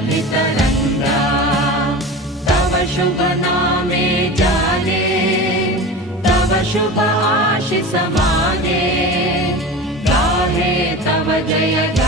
तरंगा तव शुभ नामे जाने तव शुभ आशीष माने गाहे तव जय